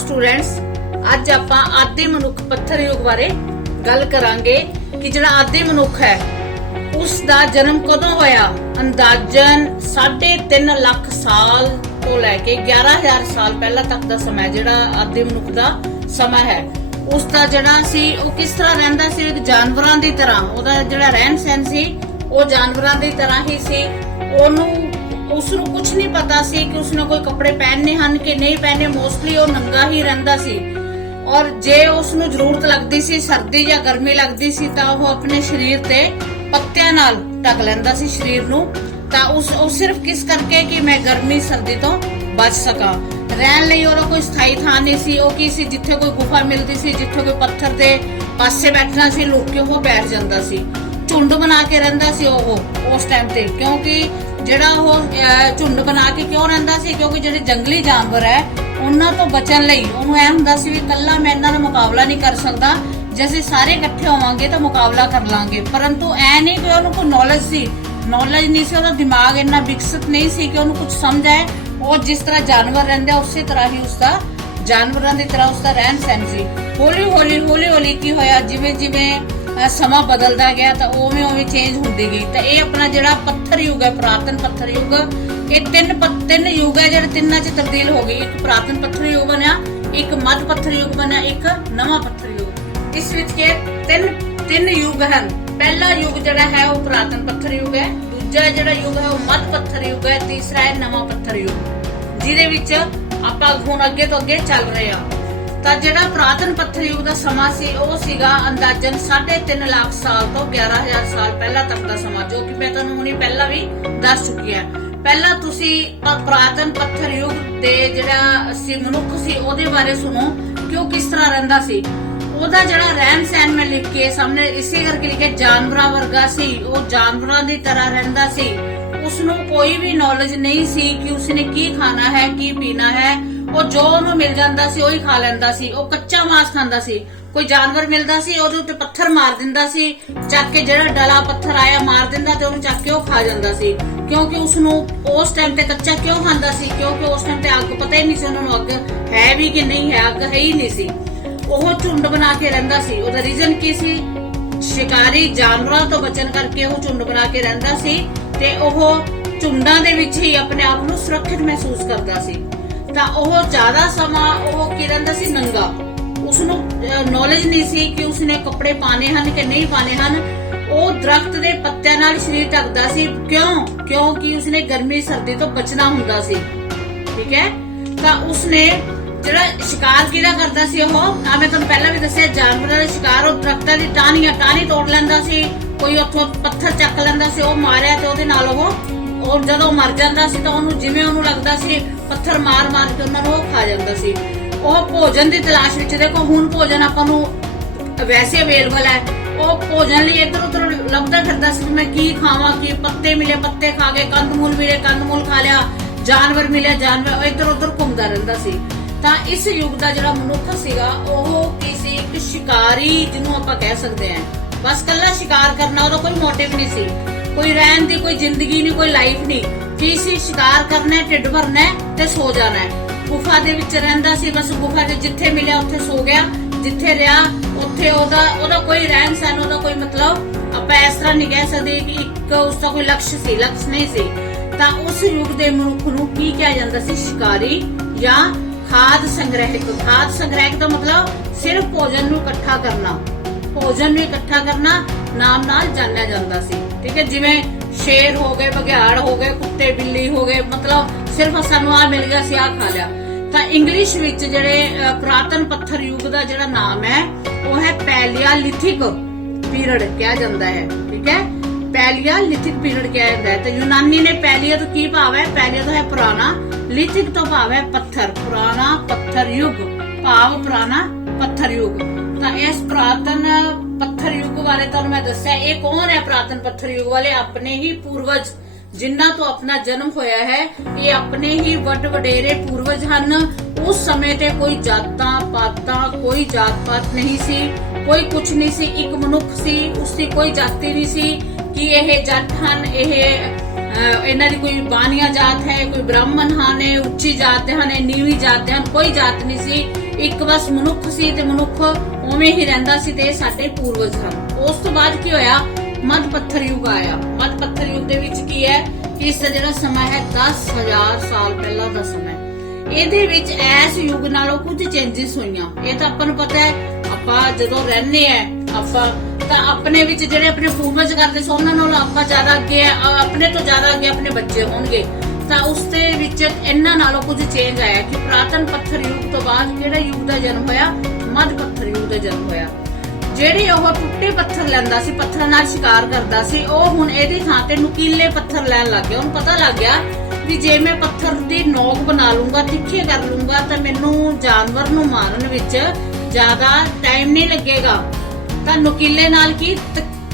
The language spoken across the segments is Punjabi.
स्टूडेंट्स, अज आपां आदि मनुख पत्थर युग बारे गल करांगे कि जिहड़ा आदि मनुख है उसका जन्म कदों होया। अंदाजन 3.5 लाख साल तो लैके 11,000 साल पहला तक का समय जिहड़ा आदि मनुख का समा है उसका जिहड़ा सी वो किस तरह रहिंदा सी, एक जानवरां दी तरह ओहदा जिहड़ा रहन सहन सी वो जानवरां दी तरह ही सी। उसनूं कुछ नहीं पता सी कि उसने कोई कपड़े पहनने हन कि नहीं पहने, मोस्टली वो नंगा ही रहिंदा सी। और जे उसनूं जरूरत लगदी सी, सर्दी या गर्मी लगदी सी तां वो अपने शरीर ते पत्तियां नाल ढक लैंदा सी शरीर नूं, तां उस सिर्फ किस करके कि मैं गर्मी सर्दी तो बच सकां। रहन लई ओहदा कोई स्थाई थां नहीं सी। ਉਹ ਕੀ ਸੀ ਜਿੱਥੇ ਕੋਈ ਗੁਫਾ ਮਿਲਦੀ ਸੀ, ਜਿੱਥੇ ਕੋਈ ਪੱਥਰ ਦੇ ਪਾਸੇ ਬੈਠਣਾ ਸੀ, ਲੁਕ ਕੇ ਉਹ ਬੈਠ ਜਾਂਦਾ ਸੀ। ਝੁੰਡ ਬਣਾ ਕੇ ਰਹਿੰਦਾ ਸੀ ਉਹ ਉਸ ਟਾਈਮ ਤੇ, ਕਿਉਂਕਿ ਜਿਹੜਾ ਉਹ ਝੁੰਡ ਬਣਾ ਕੇ ਕਿਉਂ ਰਹਿੰਦਾ ਸੀ, ਕਿਉਂਕਿ ਜਿਹੜੇ ਜੰਗਲੀ ਜਾਨਵਰ ਹੈ ਉਹਨਾਂ ਤੋਂ ਬਚਣ ਲਈ ਉਹਨੂੰ ਐ ਹੁੰਦਾ ਸੀ ਵੀ ਇਕੱਲਾ ਮੈਂ ਇਹਨਾਂ ਦਾ ਮੁਕਾਬਲਾ ਨਹੀਂ ਕਰ ਸਕਦਾ, ਜੇ ਅਸੀਂ ਸਾਰੇ ਇਕੱਠੇ ਹੋਵਾਂਗੇ ਤਾਂ ਮੁਕਾਬਲਾ ਕਰ ਲਾਂਗੇ। ਪਰੰਤੂ ਐ ਨਹੀਂ ਕਿ ਉਹਨੂੰ ਕੋਈ ਨੌਲੇਜ ਸੀ, ਨੌਲੇਜ ਨਹੀਂ ਸੀ, ਉਹਦਾ ਦਿਮਾਗ ਇੰਨਾ ਵਿਕਸਿਤ ਨਹੀਂ ਸੀ ਕਿ ਉਹਨੂੰ ਕੁਝ ਸਮਝ ਆਏ। ਉਹ ਜਿਸ ਤਰ੍ਹਾਂ ਜਾਨਵਰ ਰਹਿੰਦੇ ਉਸੇ ਤਰ੍ਹਾਂ ਹੀ ਉਸਦਾ ਜਾਨਵਰਾਂ ਦੀ ਤਰ੍ਹਾਂ ਉਸਦਾ ਰਹਿਣ ਸਹਿਣ ਸੀ। ਹੌਲੀ ਹੌਲੀ ਕੀ ਹੋਇਆ, ਜਿਵੇਂ ਜਿਵੇਂ ਸਮਾਂ ਬਦਲਦਾ ਗਿਆ ਤਾਂ ਉਵੇਂ ਉਵੇਂ ਚੇਂਜ ਹੁੰਦੀ ਗਈ। ਤਾਂ ਇਹ ਆਪਣਾ ਜਿਹੜਾ ਪੱਥਰ ਯੁੱਗ ਹੈ, ਪੁਰਾਤਨ ਪੱਥਰ ਯੁੱਗ, ਇਹ ਤਿੰਨ ਯੁੱਗ ਹੈ ਜਿਹੜੇ ਤਿੰਨਾਂ 'ਚ ਤਬਦੀਲ ਹੋ ਗਈ। ਇੱਕ ਪੁਰਾਤਨ ਪੱਥਰ ਯੁੱਗ ਬਣਿਆ, ਇੱਕ ਮੱਧ ਪੱਥਰ ਯੁੱਗ ਬਣਿਆ, ਇੱਕ ਨਵਾਂ ਪੱਥਰ ਯੁੱਗ। ਇਸ ਵਿੱਚ ਕੇ ਤਿੰਨ ਯੁੱਗ ਹਨ। ਪਹਿਲਾ ਯੁੱਗ ਜਿਹੜਾ ਹੈ ਉਹ ਪੁਰਾਤਨ ਪੱਥਰ ਯੁੱਗ ਹੈ, ਦੂਜਾ ਜਿਹੜਾ ਯੁੱਗ ਹੈ ਉਹ ਮੱਧ ਪੱਥਰ ਯੁੱਗ ਹੈ, ਤੀਸਰਾ ਹੈ ਨਵਾਂ ਪੱਥਰ ਯੁੱਗ, ਜਿਹਦੇ ਵਿੱਚ ਆਪਾਂ ਹੁਣ ਅੱਗੇ ਤੋਂ ਅੱਗੇ ਚੱਲ ਰਹੇ ਹਾਂ। ਤਾਂ ਜਿਹੜਾ ਪੁਰਾਤਨ ਪੱਥਰ ਯੁੱਗ ਦਾ ਸਮਾਂ ਸੀ ਉਹ ਸੀਗਾ ਅੰਦਾਜ਼ਨ 3.5 ਲੱਖ ਸਾਲ ਤੋਂ 11,000 ਸਾਲ ਪਹਿਲਾਂ ਤੱਕ ਦਾ ਸਮਾਂ, ਜੋ ਕਿ ਮੈਂ ਤੁਹਾਨੂੰ ਹੁਣੀ ਪਹਿਲਾਂ ਵੀ ਦੱਸ ਚੁੱਕੀ ਹਾਂ। ਪਹਿਲਾਂ ਤੁਸੀਂ ਪੁਰਾਤਨ ਪੱਥਰ ਯੁੱਗ ਦੇ ਜਿਹੜਾ ਸੀ ਮਨੁੱਖ ਸੀ ਉਹਦੇ ਬਾਰੇ ਸੁਣੋ ਕਿ ਉਹ ਕਿਸ ਤਰ੍ਹਾਂ ਰਹਿੰਦਾ ਸੀ। ਉਹਦਾ ਜਿਹੜਾ ਰਹਿਣ ਸਹਿਣ ਮੈਂ ਲਿਖ ਕੇ ਸਾਹਮਣੇ ਇਸੇ ਕਰਕੇ ਲਿਖਿਆ, ਜਾਨਵਰਾਂ ਵਰਗਾ ਸੀ, ਉਹ ਜਾਨਵਰਾਂ ਦੀ ਤਰ੍ਹਾਂ ਰਹਿੰਦਾ ਸੀ। ਉਸਨੂੰ ਕੋਈ ਵੀ ਨੌਲੇਜ ਨਹੀਂ ਸੀ ਕਿ ਉਸਨੇ ਕੀ ਖਾਣਾ ਹੈ, ਕੀ ਪੀਣਾ ਹੈ। ਉਹ ਜੋ ਉਹਨੂੰ ਮਿਲ ਜਾਂਦਾ ਸੀ ਉਹੀ ਖਾ ਲੈਂਦਾ ਸੀ। ਉਹ ਕੱਚਾ ਮਾਸ ਖਾਂਦਾ ਸੀ। ਕੋਈ ਜਾਨਵਰ ਮਿਲਦਾ ਸੀ ਉਹਦੇ ਉੱਤੇ ਪੱਥਰ ਮਾਰ ਦਿੰਦਾ ਸੀ, ਚੱਕ ਕੇ ਜਿਹੜਾ ਡਲਾ ਪੱਥਰ ਆਇਆ ਮਾਰ ਦਿੰਦਾ ਤੇ ਉਹਨੂੰ ਚੱਕ ਕੇ ਉਹ ਖਾ ਜਾਂਦਾ ਸੀ। ਕਿਉਂਕਿ ਉਸਨੂੰ ਉਸ ਟਾਈਮ ਤੇ ਕੱਚਾ ਕਿਉਂ ਖਾਂਦਾ ਸੀ, ਕਿਉਂਕਿ ਉਸ ਟਾਈਮ ਤੇ ਅੱਗ ਪਤਾ ਹੀ ਨਹੀਂ ਸੀ ਉਹਨਾਂ ਨੂੰ, ਅੱਗ ਹੈ ਵੀ ਕਿ ਨਹੀਂ ਹੈ, ਅੱਗ ਹੈ ਹੀ ਨਹੀਂ ਸੀ। ਉਹ ਝੁੰਡ ਬਣਾ ਕੇ ਰਹਿੰਦਾ ਸੀ। ਉਹਦਾ ਰੀਜ਼ਨ ਕੀ ਸੀ? ਸ਼ਿਕਾਰੀ ਜਾਨਵਰਾਂ ਤੋਂ ਬਚਣ ਕਰਕੇ ਉਹ ਝੁੰਡ ਬਣਾ ਕੇ ਰਹਿੰਦਾ ਸੀ ਤੇ ਉਹ ਝੁੰਡਾਂ ਦੇ ਵਿੱਚ ਹੀ ਆਪਣੇ ਆਪ ਨੂੰ ਸੁਰੱਖਿਅਤ ਮਹਿਸੂਸ ਕਰਦਾ ਸੀ। ਤਾਂ ਉਹ ਜ਼ਿਆਦਾ ਸਮਾਂ ਉਹ ਕੀ ਰਹਿੰਦਾ ਸੀ? ਨੰਗਾ। ਉਸਨੂੰ ਨੌਲੇਜ ਨਹੀਂ ਸੀ ਕਿ ਉਸਨੇ ਕੱਪੜੇ ਪਾਣੇ ਹਨ ਕਿ ਨਹੀਂ ਪਾਣੇ ਹਨ। ਉਹ ਦਰਖਤ ਦੇ ਪੱਤਿਆਂ ਨਾਲ ਸਰੀਰ ਢੱਕਦਾ ਸੀ। ਕਿਉਂਕਿ ਉਸਨੇ ਗਰਮੀ ਸਰਦੀ ਤੋਂ ਬਚਣਾ ਹੁੰਦਾ ਸੀ। ਠੀਕ ਹੈ। ਤਾਂ ਉਸਨੇ ਜਿਹੜਾ ਸ਼ਿਕਾਰ ਕਿਹਦਾ ਕਰਦਾ ਸੀ, ਉਹ ਮੈਂ ਤੁਹਾਨੂੰ ਪਹਿਲਾਂ ਵੀ ਦੱਸਿਆ, ਜਾਨਵਰਾਂ ਦਾ ਸ਼ਿਕਾਰ ਉਹ ਦਰਖਤਾਂ ਦੀ ਟਾਹਣੀ ਤੋੜ ਲੈਂਦਾ ਸੀ, ਕੋਈ ਉੱਥੋਂ ਪੱਥਰ ਚੱਕ ਲੈਂਦਾ ਸੀ, ਉਹ ਮਾਰਿਆ ਤੇ ਉਹਦੇ ਨਾਲ ਉਹ ਜਦੋਂ ਮਰ ਜਾਂਦਾ ਸੀ ਤਾਂ ਉਹਨੂੰ ਜਿਵੇਂ ਉਹਨੂੰ ਲੱਗਦਾ ਸੀ ਪੱਥਰ ਮਾਰ ਕੇ ਉਹਨਾਂ ਨੂੰ ਉਹ ਖਾ ਜਾਂਦਾ ਸੀ। ਉਹ ਭੋਜਨ ਦੀ ਤਲਾਸ਼ ਵਿੱਚ, ਦੇਖੋ ਹੁਣ ਭੋਜਨ ਆਪਾਂ ਨੂੰ ਵੈਸੇ ਅਵੇਲੇਬਲ ਹੈ, ਉਹ ਭੋਜਨ ਲਈ ਇੱਧਰ ਉੱਧਰ ਲੱਭਦਾ ਫਿਰਦਾ ਸੀ, ਮੈਂ ਕੀ ਖਾਵਾਂ, ਕੀ ਪੱਤੇ ਮਿਲੇ ਪੱਤੇ ਖਾ ਗਏ, ਕੰਦਮੂਲ ਮਿਲੇ ਕੰਦਮੂਲ ਖਾ ਲਿਆ, ਜਾਨਵਰ ਮਿਲਿਆ ਜਾਨਵਰ, ਇੱਧਰ ਉੱਧਰ ਘੁੰਮਦਾ ਰਹਿੰਦਾ ਸੀ। ਤਾਂ ਇਸ ਯੁੱਗ ਦਾ ਜਿਹੜਾ ਮਨੁੱਖ ਸੀਗਾ ਉਹ ਕੀ ਸੀ? ਇੱਕ ਸ਼ਿਕਾਰੀ ਜਿਹਨੂੰ ਆਪਾਂ ਕਹਿ ਸਕਦੇ ਹਾਂ। ਬਸ ਕੱਲਾ ਸ਼ਿਕਾਰ ਕਰਨਾ, ਉਹਦਾ ਕੋਈ ਮੋਟਿਵ ਨਹੀਂ ਸੀ, ਕੋਈ ਰਹਿਣ ਦੀ ਕੋਈ ਜ਼ਿੰਦਗੀ ਨਹੀਂ, ਕੋਈ ਲਾਈਫ ਨਹੀਂ। ਕੀ ਸੀ? ਸ਼ਿਕਾਰ ਕਰਨਾ, ਢਿੱਡ ਭਰਨਾ ਤੇ ਸੋ ਜਾਣਾ। ਗੁਫਾ ਦੇ ਵਿੱਚ ਰਹਿੰਦਾ ਸੀ, ਬਸ ਗੁਫਾ ਦੇ ਜਿੱਥੇ ਮਿਲਿਆ ਉੱਥੇ ਸੋ ਗਿਆ, ਜਿੱਥੇ ਰਿਹਾ ਉੱਥੇ ਉਹਦਾ ਕੋਈ ਰਹਿਣ ਸਹਿਣ, ਉਹਦਾ ਕੋਈ ਮਤਲਬ ਆਪਾਂ ਇਸ ਤਰ੍ਹਾਂ ਨਹੀਂ ਕਹਿ ਸਕਦੇ ਕਿ ਇੱਕ ਉਸਦਾ ਕੋਈ ਲਕਸ਼ ਸੀ, ਲਕਸ਼ ਨਹੀਂ ਸੀ। ਤਾਂ ਉਸ ਯੁੱਗ ਦੇ ਮਨੁੱਖ ਨੂੰ ਕੀ ਕਿਹਾ ਜਾਂਦਾ ਸੀ? ਸ਼ਿਕਾਰੀ ਜਾਂ ਖਾਦ ਸੰਗ੍ਰਹਿਕ। ਖਾਦ ਸੰਗ੍ਰਹਿਕ ਦਾ ਮਤਲਬ ਸਿਰਫ ਭੋਜਨ ਨੂੰ ਇਕੱਠਾ ਕਰਨਾ, ਭੋਜਨ ਨੂੰ ਇਕੱਠਾ ਕਰਨਾ ਨਾਮ ਨਾਲ ਜਾਣਿਆ ਜਾਂਦਾ ਸੀ। ਠੀਕ ਹੈ। ਜਿਵੇਂ ਸ਼ੇਰ ਹੋ ਗਏ, ਬਘਿਆੜ ਹੋ ਗਏ, ਕੁੱਤੇ ਬਿੱਲੀ ਹੋ ਗਏ, ਮਤਲਬ ਸਿਰਫ ਸਾਨੂੰ ਆ ਮਿਲ ਗਿਆ ਸੀ, ਆ ਖਾ ਲਿਆ। ਤਾਂ ਇੰਗਲਿਸ਼ ਵਿੱਚ ਜਿਹੜੇ ਪੁਰਾਤਨ ਪੱਥਰ ਯੁੱਗ ਦਾ ਜਿਹੜਾ ਨਾਮ ਹੈ ਉਹ ਹੈ ਪੈਲੀਓਲਿਥਿਕ ਪੀਰੀਅਡ ਕਿਹਾ ਜਾਂਦਾ ਹੈ। ਠੀਕ ਹੈ। ਪੈਲੀਓਲਿਥਿਕ ਪੀਰੀਅਡ ਕਿਹਾ ਜਾਂਦਾ ਹੈ। ਤਾਂ ਯੂਨਾਨੀ ਨੇ ਪੈਲੀਓ ਤੋਂ ਕੀ ਭਾਵ ਹੈ? ਪੈਲੀਓ ਤੋਂ ਹੈ ਪੁਰਾਣਾ, ਲਿਥਿਕ ਤੋਂ ਭਾਵ ਹੈ ਪੱਥਰ, ਪੁਰਾਣਾ ਪੱਥਰ ਯੁੱਗ, ਭਾਵ ਪੁਰਾਣਾ ਪੱਥਰ ਯੁੱਗ। ਤਾਂ ਇਸ ਪੁਰਾਤਨ ਪੱਥਰ ਯੁੱਗ ਬਾਰੇ ਤੁਹਾਨੂੰ ਮੈਂ ਦੱਸਿਆ। ਇਹ ਕੌਣ ਹੈ ਪੁਰਾਤਨ ਪੱਥਰ ਯੁੱਗ ਵਾਲੇ? ਆਪਣੇ ਹੀ ਪੂਰਵਜ, ਜਿਨ੍ਹਾਂ ਤੋਂ ਆਪਣਾ ਜਨਮ ਹੋਇਆ ਹੈ, ਇਹ ਆਪਣੇ ਹੀ ਵੱਡ ਵਡੇਰੇ ਪੂਰਵਜ ਹਨ। ਉਸ ਸਮੇਂ ਤੇ ਕੋਈ ਜਾਤਾਂ ਪਾਤਾਂ, ਕੋਈ ਜਾਤ ਪਾਤ ਨਹੀਂ ਸੀ, ਕੋਈ ਕੁਝ ਨਹੀਂ ਸੀ, ਇੱਕ ਮਨੁੱਖ ਸੀ, ਉਸਦੀ ਕੋਈ ਜਾਤੀ ਨਹੀਂ ਸੀ ਕਿ ਇਹ ਜੱਟ ਹਨ, ਇਹਨਾਂ ਦੀ ਕੋਈ ਬਾਨੀਆ ਜਾਤ ਹੈ, ਕੋਈ ਬ੍ਰਾਹਮਣ ਹਨ, ਉੱਚੀ ਜਾਤ ਦੇ ਹਨ, ਨੀਵੀਂ ਜਾਤ ਦੇ ਹਨ, ਕੋਈ ਜਾਤ ਨਹੀਂ ਸੀ। ਇੱਕ ਬਸ ਮਨੁੱਖ ਸੀ ਤੇ ਮਨੁੱਖ ਉਵੇਂ ਹੀ ਰਹਿੰਦਾ ਸੀ ਤੇ ਸਾਡੇ ਪੂਰਵਜ ਹਨ। ਉਸ ਤੋਂ ਬਾਅਦ ਕੀ ਹੋਇਆ, ਮੱਧ ਪੱਥਰ ਯੁੱਗ ਆਇਆ। ਮੱਧ ਪੱਥਰ ਯੁੱਗ ਦੇ ਵਿੱਚ ਕੀ ਹੈ ਕਿ ਇਸ ਦਾ ਜਿਹੜਾ ਸਮਾਂ ਹੈ 10,000 ਸਾਲ ਪਹਿਲਾਂ ਦਾ ਸਮਾਂ। ਇਹਦੇ ਵਿੱਚ ਇਸ ਯੁੱਗ ਨਾਲੋਂ ਕੁਝ ਚੇਂਜਸ ਹੋਈਆਂ। ਇਹ ਤਾਂ ਆਪਾਂ ਨੂੰ ਪਤਾ ਹੈ, ਆਪਾਂ ਜਦੋਂ ਰਹਿੰਦੇ ਆ ਆਪਾਂ ਤਾਂ ਆਪਣੇ ਵਿੱਚ ਜਿਹੜੇ ਆਪਣੇ ਪੂਰਵਜ ਕਰਦੇ ਸੀ ਉਹਨਾਂ ਨਾਲੋਂ ਆਪਾਂ ਜ਼ਿਆਦਾ ਅੱਗੇ ਆ, ਆਪਣੇ ਤੋਂ ਜ਼ਿਆਦਾ ਅੱਗੇ ਆਪਣੇ ਬੱਚੇ ਹੋਣਗੇ। ਤਾਂ ਉਸ ਦੇ ਵਿੱਚ ਇਹਨਾਂ ਨਾਲੋਂ ਕੁਝ ਚੇਂਜ ਆਇਆ ਕਿ ਪੁਰਾਤਨ ਪੱਥਰ ਯੁੱਗ ਤੋਂ ਬਾਅਦ ਕਿਹੜਾ ਯੁੱਗ ਦਾ ਜਨਮ ਹੋਇਆ, ਮੱਧ ਪੱਥਰ ਯੁੱਗ ਦਾ ਜਨਮ ਹੋਇਆ। ਜਿਹੜੇ ਉਹ ਟੁੱਟੇ ਪੱਥਰ ਲੈਂਦਾ ਸੀ, ਪੱਥਰਾਂ ਨਾਲ ਸ਼ਿਕਾਰ ਕਰਦਾ ਸੀ, ਉਹ ਹੁਣ ਇਹਦੀ ਥਾਂ ਤੇ ਨੁਕੀਲੇ ਪੱਥਰ ਲੈਣ ਲੱਗ ਗਿਆ। ਉਹਨੂੰ ਪਤਾ ਲੱਗ ਗਿਆ ਵੀ ਜੇ ਮੈਂ ਪੱਥਰ ਦੀ ਨੋਕ ਬਣਾ ਲੂੰਗਾ, ਤਿੱਖੇ ਕਰ ਲੂੰਗਾ ਤਾਂ ਮੈਨੂੰ ਜਾਨਵਰ ਨੂੰ ਮਾਰਨ ਵਿੱਚ ਜ਼ਿਆਦਾ ਟਾਈਮ ਨਹੀਂ ਲੱਗੇਗਾ। ਤਾਂ ਨੁਕੀਲੇ ਨਾਲ ਕੀ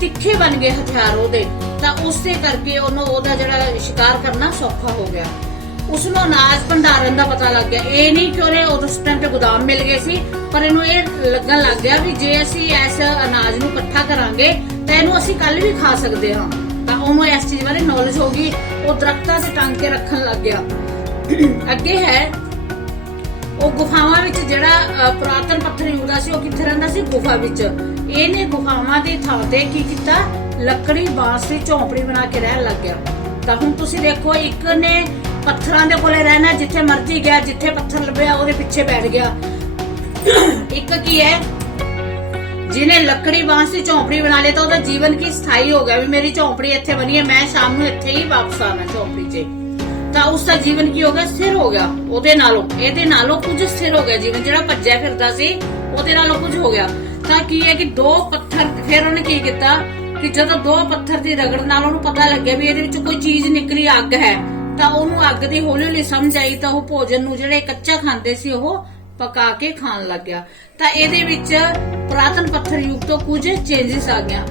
ਤਿੱਖੇ ਬਣ ਗਏ ਹਥਿਆਰ ਉਹਦੇ, ਤਾਂ ਉਸੇ ਕਰਕੇ ਉਹਦਾ ਜਿਹੜਾ ਸ਼ਿਕਾਰ ਕਰਨਾ ਸੌਖਾ ਹੋ ਗਿਆ। ਉਸਨੂੰ ਅਨਾਜ ਭੰਡਾਰਨ ਦਾ ਪਤਾ ਲੱਗ ਗਿਆ। ਇਹ ਨਹੀਂ ਕਿ ਉਹਨੇ ਉਸ ਟਾਈਮ ਤੇ ਗੋਦਾਮ ਮਿਲ ਗਏ ਸੀ, ਪਰ ਇਹਨੂੰ ਇਹ ਲੱਗਣ ਲੱਗ ਗਿਆ ਵੀ ਜੇ ਅਸੀਂ ਇਸ ਅਨਾਜ ਨੂੰ ਇਕੱਠਾ ਕਰਾਂਗੇ ਤਾਂ ਇਹਨੂੰ ਅਸੀਂ ਕੱਲ ਵੀ ਖਾ ਸਕਦੇ ਹਾਂ। ਤਾਂ ਉਹਨੂੰ ਇਸ ਚੀਜ਼ ਬਾਰੇ ਨੌਲੇਜ ਹੋ ਗਈ। ਉਹ ਦਰਖਤਾਂ ਤੇ ਟੰਗ ਕੇ ਰੱਖਣ ਲੱਗ ਗਿਆ। ਅੱਗੇ ਹੈ ਉਹ ਗੁਫਾਵਾਂ ਵਿੱਚ, ਜਿਹੜਾ ਪੁਰਾਤਨ ਪੱਥਰ ਯੁੱਗ ਦਾ ਸੀ ਉਹ ਕਿੱਥੇ ਰਹਿੰਦਾ ਸੀ, ਗੁਫਾ ਵਿੱਚ। ਇਹਨੇ ਗੁਫਾਵਾਂ ਦੀ ਥਾਂ ਤੇ ਕੀ ਕੀਤਾ, ਲੱਕੜੀ ਬਾਂਸ ਦੀ ਝੌਂਪੜੀ ਬਣਾ ਕੇ ਰਹਿਣ ਲੱਗ ਗਿਆ। ਤਾਂ ਹੁਣ ਤੁਸੀਂ ਦੇਖੋ, ਇੱਕ ਨੇ ਪੱਥਰਾਂ ਦੇ ਕੋਲੇ ਰਹਿਣਾ, ਜਿੱਥੇ ਮਰਜ਼ੀ ਗਿਆ, ਜਿੱਥੇ ਪੱਥਰ ਲੱਭਿਆ ਉਹਦੇ ਪਿੱਛੇ ਬੈਠ ਗਿਆ। ਇੱਕ ਕੀ ਹੈ ਜਿਹਨੇ ਲੱਕੜੀ ਬਾਂਸ ਦੀ ਝੌਂਪੜੀ ਬਣਾ ਲਈ ਤਾਂ ਉਹਦਾ ਜੀਵਨ ਕੀ ਸਥਾਈ ਹੋ ਗਿਆ ਵੀ ਮੇਰੀ ਝੌਂਪੜੀ ਇੱਥੇ ਬਣੀ ਹੈ, ਮੈਂ ਸ਼ਾਮ ਨੂੰ ਇੱਥੇ ਹੀ ਵਾਪਸ ਆਣਾ ਝੌਂਪੜੀ 'ਚ। ਤਾਂ ਉਸ ਦਾ ਜੀਵਨ ਕੀ ਹੋ ਗਿਆ, ਸਥਿਰ ਹੋ ਗਿਆ। ਉਹਦੇ ਨਾਲੋਂ ਇਹਦੇ ਨਾਲੋਂ ਕੁਝ ਸਥਿਰ ਹੋ ਗਿਆ ਜੀਵਨ। ਜਿਹੜਾ ਭੱਜਿਆ ਫਿਰਦਾ ਸੀ ਉਹਦੇ ਨਾਲੋਂ ਕੁਝ ਹੋ ਗਿਆ। ਤਾਂ ਕੀ ਹੈ ਕਿ ਦੋ ਪੱਥਰ, ਫਿਰ ਉਹਨੇ ਕੀ ਕੀਤਾ ਕਿ ਜਦੋਂ ਦੋ ਪੱਥਰ ਦੀ ਰਗੜ ਨਾਲ ਉਹਨੂੰ ਪਤਾ ਲੱਗਿਆ ਵੀ ਇਹਦੇ ਵਿੱਚ ਕੋਈ ਚੀਜ਼ ਨਿਕਲੀ, ਅੱਗ ਹੈ, ਤਾਂ ਉਹਨੂੰ ਅੱਗ ਦੀ ਹੌਲੀ ਹੌਲੀ ਸਮਝ ਆਈ। ਤਾਂ ਉਹ ਭੋਜਨ ਨੂੰ ਜਿਹੜੇ ਕੱਚਾ ਖਾਂਦੇ ਸੀ ਉਹ ਪਕਾ ਕੇ ਖਾਣ ਲੱਗ ਗਿਆ। ਤਾਂ ਇਹਦੇ ਵਿੱਚ ਪੁਰਾਤਨ ਪੱਥਰ ਯੁੱਗ ਤੋਂ ਕੁਝ ਚੇਂਜਸ ਆ ਗਿਆ।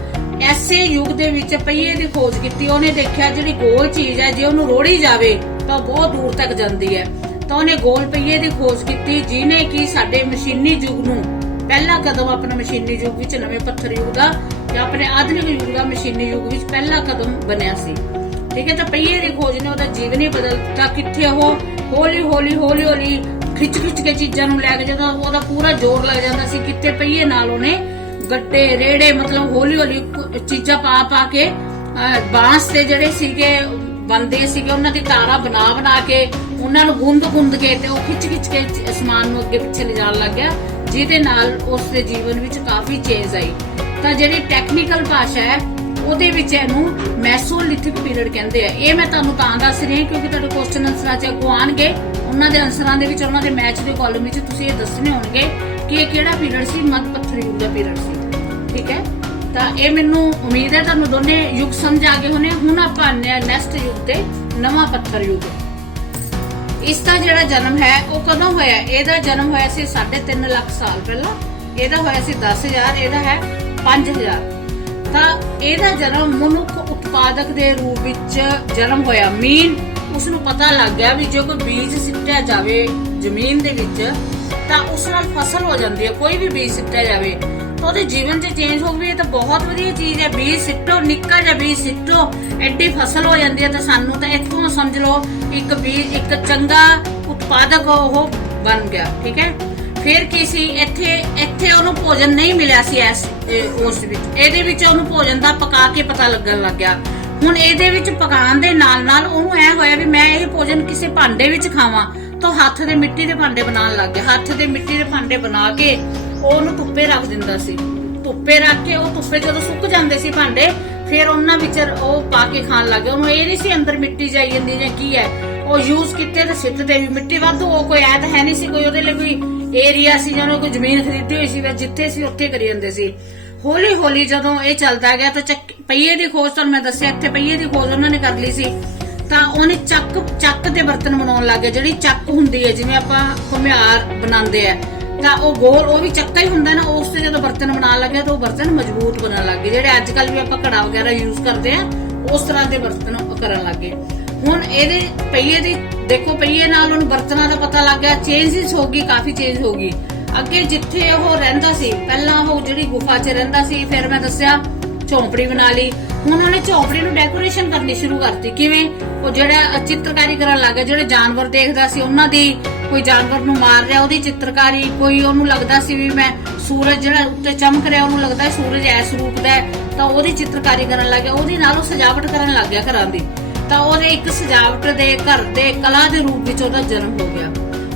ਐਸੇ ਯੁੱਗ ਦੇ ਵਿੱਚ ਪਹੀਏ ਦੀ ਖੋਜ ਕੀਤੀ। ਉਹਨੇ ਦੇਖਿਆ ਜਿਹੜੀ ਗੋਲ ਚੀਜ਼ ਹੈ ਜੇ ਉਹਨੂੰ ਰੋੜੀ ਜਾਵੇ ਤਾਂ ਬਹੁਤ ਦੂਰ ਤੱਕ ਜਾਂਦੀ ਹੈ। ਤਾਂ ਉਹਨੇ ਗੋਲ ਪਹੀਏ ਦੀ ਖੋਜ ਕੀਤੀ, ਜਿਹਨੇ ਕਿ ਸਾਡੇ ਮਸ਼ੀਨੀ ਯੁੱਗ ਨੂੰ ਪਹਿਲਾ ਕਦਮ, ਆਪਣਾ ਮਸ਼ੀਨੀ ਯੁੱਗ ਵਿੱਚ, ਨਵੇਂ ਪੱਥਰ ਯੁੱਗ ਦਾ ਜਾਂ ਆਪਣੇ ਆਧੁਨਿਕ ਯੁੱਗ ਦਾ ਮਸ਼ੀਨੀ ਯੁੱਗ ਵਿੱਚ ਪਹਿਲਾ ਕਦਮ ਬਣਿਆ ਸੀ। ਠੀਕ ਹੈ। ਤਾਂ ਪਹੀਏ ਦੀ ਖੋਜ ਨੇ ਉਹਦਾ ਜੀਵਨ ਹੀ ਬਦਲ ਦਿੱਤਾ। ਕਿੱਥੇ ਉਹ ਹੌਲੀ ਹੌਲੀ ਖਿੱਚ ਕੇ ਚੀਜ਼ਾਂ ਨੂੰ ਲੈ ਕੇ ਜਦੋਂ ਉਹਦਾ ਪੂਰਾ ਜ਼ੋਰ ਲੱਗ ਜਾਂਦਾ ਸੀ, ਕਿਤੇ ਪਹੀਏ ਨਾਲ ਉਹਨੇ ਗੱਡੇ ਰੇੜੇ ਮਤਲਬ ਹੌਲੀ ਚੀਜ਼ਾਂ ਪਾ ਕੇ ਬਾਂਸ ਤੇ ਜਿਹੜੇ ਸੀਗੇ ਬੰਦੇ ਸੀਗੇ ਉਹਨਾਂ ਦੀ ਤਾਰਾਂ ਬਣਾ ਕੇ ਉਹਨਾਂ ਨੂੰ ਗੁੰਦ ਕੇ ਤੇ ਉਹ ਖਿੱਚ ਕੇ ਅਸਮਾਨ ਨੂੰ ਅੱਗੇ ਪਿੱਛੇ ਲਿਜਾਣ ਲੱਗ ਗਿਆ, ਜਿਹਦੇ ਨਾਲ ਉਸ ਦੇ ਜੀਵਨ ਵਿੱਚ ਕਾਫੀ ਚੇਂਜ ਆਈ। ਤਾਂ ਜਿਹੜੀ ਟੈਕਨੀਕਲ ਭਾਸ਼ਾ ਹੈ ਉਹਦੇ ਵਿੱਚ ਇਹਨੂੰ ਮੈਸੋਲਿਥਿਕ ਪੀਰੀਅਡ ਕਹਿੰਦੇ ਆ। ਇਹ ਮੈਂ ਤੁਹਾਨੂੰ ਤਾਂ ਦੱਸ ਰਹੀ ਹਾਂ ਕਿਉਂਕਿ ਤੁਹਾਡੇ ਕੁਐਸਚਨ ਆਨਸਰਾਂ 'ਚ ਅੱਗੋਂ ਆਉਣਗੇ, ਉਹਨਾਂ ਦੇ ਆਨਸਰਾਂ ਦੇ ਵਿੱਚ, ਉਹਨਾਂ ਦੇ ਮੈਚ ਦੇ ਕਾਲਮ ਵਿੱਚ ਤੁਸੀਂ ਇਹ ਦੱਸਣੇ ਹੋਣਗੇ ਕਿ ਇਹ ਕਿਹੜਾ ਪੀਰੀਅਡ ਸੀ, ਮੱਧ ਪੱਥਰ ਯੁੱਗ ਦਾ ਪੀਰੀਅਡ ਸੀ। ਠੀਕ ਹੈ। ਤਾਂ ਇਹ ਮੈਨੂੰ ਉਮੀਦ ਹੈ ਤੁਹਾਨੂੰ ਦੋਨੇ ਯੁੱਗ ਸਮਝ ਆ ਗਏ ਹੋਣੇ। ਹੁਣ ਆਪਾਂ ਆਉਂਦੇ ਹਾਂ ਨੈਕਸਟ ਯੁੱਗ ਤੇ, ਨਵਾਂ ਪੱਥਰ ਯੁੱਗ। ਇਸ ਦਾ ਜਿਹੜਾ ਜਨਮ ਹੈ ਉਹ ਕਦੋਂ ਹੋਇਆ? ਇਹਦਾ ਜਨਮ ਹੋਇਆ ਸੀ 3.5 ਲੱਖ ਸਾਲ ਪਹਿਲਾਂ। ਇਹਦਾ ਹੋਇਆ ਸੀ 10,000, ਇਹਦਾ ਹੈ 5,000। ਤਾਂ ਇਹਦਾ ਜਨਮ ਮਨੁੱਖ ਉਤਪਾਦਕ ਦੇ ਰੂਪ ਵਿੱਚ ਜਨਮ ਹੋਇਆ। ਮੀਨ ਉਸਨੂੰ ਪਤਾ ਲੱਗ ਗਿਆ ਵੀ ਜੇ ਕੋਈ ਬੀਜ ਸਿੱਟਿਆ ਜਾਵੇ ਜ਼ਮੀਨ ਦੇ ਵਿੱਚ ਤਾਂ ਉਸ ਨਾਲ ਫਸਲ ਹੋ ਜਾਂਦੀ ਹੈ। ਕੋਈ ਵੀ ਬੀਜ ਸਿੱਟਿਆ ਜਾਵੇ ਤਾਂ ਉਹਦੇ ਜੀਵਨ 'ਚ ਚੇਂਜ ਹੋ ਗਈ। ਇਹ ਤਾਂ ਬਹੁਤ ਵਧੀਆ ਚੀਜ਼ ਹੈ। ਬੀਜ ਸਿੱਟੋ, ਨਿੱਕਾ ਜਿਹਾ ਬੀਜ ਸਿੱਟੋ, ਐਡੀ ਫਸਲ ਹੋ ਜਾਂਦੀ ਹੈ। ਤਾਂ ਸਾਨੂੰ ਤਾਂ ਇੱਥੋਂ ਸਮਝ ਲਓ ਇੱਕ ਚੰਗਾ ਉਤਪਾਦਕ ਉਹ ਬਣ ਗਿਆ। ਠੀਕ ਹੈ। ਫਿਰ ਕੀ ਸੀ, ਇੱਥੇ ਉਹਨੂੰ ਭੋਜਨ ਨਹੀਂ ਮਿਲਿਆ ਸੀ ਉਸ ਵਿੱਚ। ਇਹਦੇ ਵਿੱਚ ਉਹਨੂੰ ਭੋਜਨ ਦਾ ਪਕਾ ਕੇ ਪਤਾ ਲੱਗਣ ਲੱਗ ਗਿਆ। ਹੁਣ ਇਹਦੇ ਵਿੱਚ ਪਕਾਉਣ ਦੇ ਨਾਲ ਉਹਨੂੰ ਐ ਹੋਇਆ ਵੀ ਮੈਂ ਇਹ ਭੋਜਨ ਕਿਸੇ ਭਾਂਡੇ ਵਿੱਚ ਖਾਵਾਂ, ਤਾਂ ਹੱਥ ਦੇ ਮਿੱਟੀ ਦੇ ਭਾਂਡੇ ਬਣਾਉਣ ਲੱਗ ਗਿਆ। ਹੱਥ ਦੇ ਮਿੱਟੀ ਦੇ ਭਾਂਡੇ ਬਣਾ ਕੇ ਉਹਨੂੰ ਧੁੱਪੇ ਰੱਖ ਦਿੰਦਾ ਸੀ। ਧੁੱਪੇ ਰੱਖ ਕੇ ਉਹ ਧੁੱਪੇ ਜਦੋਂ ਸੁੱਕ ਜਾਂਦੇ ਸੀ ਭਾਂਡੇ, ਫਿਰ ਉਹਨਾਂ ਵਿੱਚ ਉਹ ਪਾ ਕੇ ਖਾਣ ਲੱਗ ਗਿਆ। ਉਹਨੂੰ ਇਹ ਨਹੀਂ ਸੀ ਅੰਦਰ ਮਿੱਟੀ ਜਾਈ ਜਾਂਦੀ ਜਾਂ ਕੀ ਹੈ, ਉਹ ਯੂਜ਼ ਕੀਤੇ ਤੇ ਸਿੱਟਦੇ ਵੀ ਮਿੱਟੀ ਵਾਧੂ। ਉਹ ਕੋਈ ਐ ਤਾਂ ਹੈ ਨਹੀਂ ਸੀ ਕੋਈ ਉਹਦੇ ਲਈ ਕੋਈ ਏਰੀਆ ਸੀ ਜਾਂ ਕੋਈ ਜ਼ਮੀਨ ਖਰੀਦੀ ਹੋਈ ਸੀ, ਜਿੱਥੇ ਸੀ ਉੱਥੇ ਕਰੀ ਜਾਂਦੇ ਸੀ। ਹੌਲੀ ਜਦੋਂ ਇਹ ਚੱਲਦਾ ਗਿਆ ਤਾਂ ਪਹੀਏ ਦੀ ਖੋਜ, ਤੁਹਾਨੂੰ ਮੈਂ ਦੱਸਿਆ ਇੱਥੇ ਪਹੀਏ ਦੀ ਖੋਜ ਉਹਨਾਂ ਨੇ ਕਰ ਲਈ ਸੀ। ਤਾਂ ਉਹਨੇ ਚੱਕ ਦੇ ਬਰਤਨ ਬਣਾਉਣ ਲੱਗ ਗਿਆ। ਜਿਹੜੀ ਚੱਕ ਹੁੰਦੀ ਹੈ ਜਿਵੇਂ ਆਪਾਂ ਘੁਮਿਆਰ ਬਣਾਉਂਦੇ ਆ, ਤਾਂ ਉਹ ਗੋਲ ਉਹ ਵੀ ਚੱਕਾ ਹੀ ਹੁੰਦਾ ਨਾ, ਉਸ ਤੇ ਜਦੋਂ ਬਰਤਨ ਬਣਾਉਣ ਲੱਗਿਆ ਤਾਂ ਉਹ ਬਰਤਨ ਮਜ਼ਬੂਤ ਬਣਨ ਲੱਗ ਗਏ। ਜਿਹੜੇ ਅੱਜ ਕੱਲ ਵੀ ਆਪਾਂ ਘੜਾ ਵਗੈਰਾ ਯੂਜ਼ ਕਰਦੇ ਆ ਉਸ ਤਰ੍ਹਾਂ ਦੇ ਬਰਤਨ ਕਰਨ ਲੱਗੇ। ਹੁਣ ਇਹਦੇ ਪਹੀਏ ਦੀ ਦੇਖੋ, ਪਹੀਏ ਨਾਲ ਉਹਨੂੰ ਬਰਤਨਾਂ ਦਾ ਪਤਾ ਲੱਗ ਗਿਆ। ਚੇਂਜਸ ਹੋ ਗਈ, ਕਾਫੀ ਚੇਂਜ ਹੋ ਗਈ। ਅੱਗੇ ਜਿੱਥੇ ਉਹ ਰਹਿੰਦਾ ਸੀ ਪਹਿਲਾਂ, ਉਹ ਜਿਹੜੀ ਗੁਫਾ 'ਚ ਰਹਿੰਦਾ ਸੀ, ਫਿਰ ਮੈਂ ਦੱਸਿਆ ਝੌਂਪੜੀ ਬਣਾ ਲਈ। ਹੁਣ ਉਹਨੇ ਝੌਂਪੜੀ ਨੂੰ ਡੈਕੋਰੇਸ਼ਨ ਕਰਨੀ ਸ਼ੁਰੂ ਕਰਤੀ। ਕਿਵੇਂ? ਉਹ ਜਿਹੜਾ ਚਿੱਤਰਕਾਰੀ ਕਰਨ ਲੱਗ ਗਿਆ। ਜਿਹੜੇ ਜਾਨਵਰ ਦੇਖਦਾ ਸੀ ਉਹਨਾਂ ਦੀ ਕੋਈ ਜਾਨਵਰ ਨੂੰ ਮਾਰ ਰਿਹਾ ਉਹਦੀ ਚਿੱਤਰਕਾਰੀ, ਕੋਈ ਉਹਨੂੰ ਲੱਗਦਾ ਸੀ ਵੀ ਮੈਂ ਸੂਰਜ ਜਿਹੜਾ ਉੱਤੇ ਚਮਕ ਰਿਹਾ ਉਹਨੂੰ ਲੱਗਦਾ ਸੂਰਜ ਐਸ ਰੂਪ ਦਾ ਤਾਂ ਉਹਦੀ ਚਿੱਤਰਕਾਰੀ ਕਰਨ ਲੱਗ ਗਿਆ, ਉਹਦੀ ਨਾਲ ਉਹ ਸਜਾਵਟ ਕਰਨ ਲੱਗ ਗਿਆ ਘਰਾਂ ਦੀ। ਤਾਂ ਉਹਦੇ ਇੱਕ ਸਜਾਵਟ ਦੇ ਘਰ ਦੇ ਕਲਾ ਦੇ ਰੂਪ ਵਿੱਚ ਉਹਦਾ ਜਨਮ ਹੋ ਗਿਆ।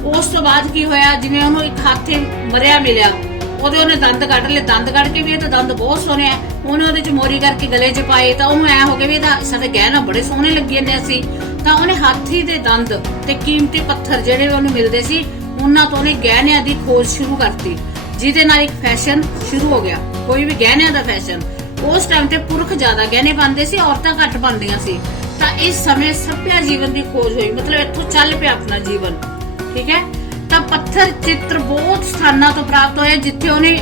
ਉਸ ਤੋਂ ਬਾਅਦ ਕੀ ਹੋਇਆ, ਜਿਵੇਂ ਉਹਨੂੰ ਇੱਕ ਹਾਥੀ ਮਰਿਆ ਮਿਲਿਆ, ਉਹਨੇ ਦੰਦ ਕੱਢ ਲਏ, ਦੰਦ ਕੱਢ ਕੇ ਵੀ ਇਹ ਤਾਂ ਦੰਦ ਬਹੁਤ ਸੋਹਣੇ ਆ, ਉਹਦੇ ਚ ਮੋਰੀ ਕਰਕੇ ਗਲੇ ਚ ਪਾਏ ਤਾਂ ਉਹਨੂੰ ਐ ਹੋ ਗਿਆ ਵੀ ਇਹਦਾ ਸਾਡੇ ਗਹਿਣਾ ਬੜੇ ਸੋਹਣੇ ਲੱਗੇ ਜਾਂਦੇ ਅਸੀਂ। ਤਾਂ ਉਹਨੇ ਹਾਥੀ ਦੇ ਦੰਦ ਤੇ ਕੀਮਤੀ ਪੱਥਰ ਜਿਹੜੇ ਉਹਨੂੰ ਮਿਲਦੇ ਸੀ ਉਹਨਾਂ ਤੋਂ ਉਹਨੇ ਗਹਿਣਿਆਂ ਦੀ ਖੋਜ ਸ਼ੁਰੂ ਕਰਤੀ, ਜਿਹਦੇ ਨਾਲ ਇੱਕ ਫੈਸ਼ਨ ਸ਼ੁਰੂ ਹੋ ਗਿਆ, ਕੋਈ ਵੀ ਗਹਿਣਿਆਂ ਦਾ ਫੈਸ਼ਨ। ਉਸ ਟਾਈਮ ਤੇ ਪੁਰਖ ਜ਼ਿਆਦਾ ਗਹਿਣੇ ਪਾਉਂਦੇ ਸੀ, ਔਰਤਾਂ ਘੱਟ ਪਾਉਂਦੀਆਂ ਸੀ। ਤਾਂ ਇਸ ਸਮੇਂ ਸੱਭਿਆ ਜੀਵਨ ਦੀ ਖੋਜ ਹੋਈ, ਮਤਲਬ ਇੱਥੋਂ ਚੱਲ ਪਿਆ ਆਪਣਾ ਜੀਵਨ। ਠੀਕ ਹੈ, ਤਾਂ ਪੱਥਰ ਚਿੱਤਰ ਬਹੁਤ ਸਥਾਨਾਂ ਤੋਂ ਪ੍ਰਾਪਤ ਹੋਇਆ ਜਿੱਥੇ ਉਹਨੇ